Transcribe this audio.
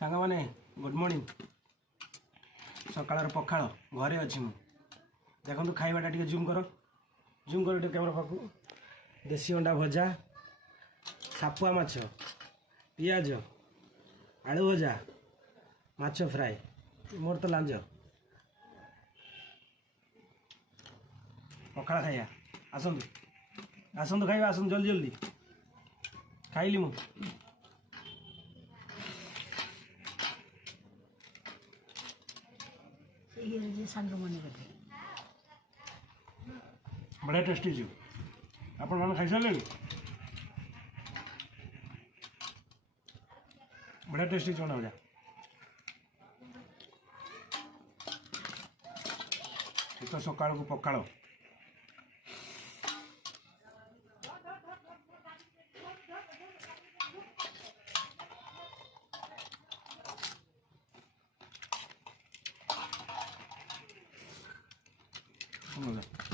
सांग मैंने good morning सकाळ पखाड़ घरे अच्छी मु देखो खाइबाटा टे जूम कर कैमरा पाक देसी अंडा भजा सापुआ माछ पियाज आलू भजा माछ फ्राए मोर तो लांज पखाड़ खाइया आसतु आसतु खाइबा आसतु जल्दी जल्दी खाइली मु बढ़िया टेस्टी जी आप खाई सारे बढ़िया टेस्टी चना भजा तो सकाल को पखाड़ Vamos lá.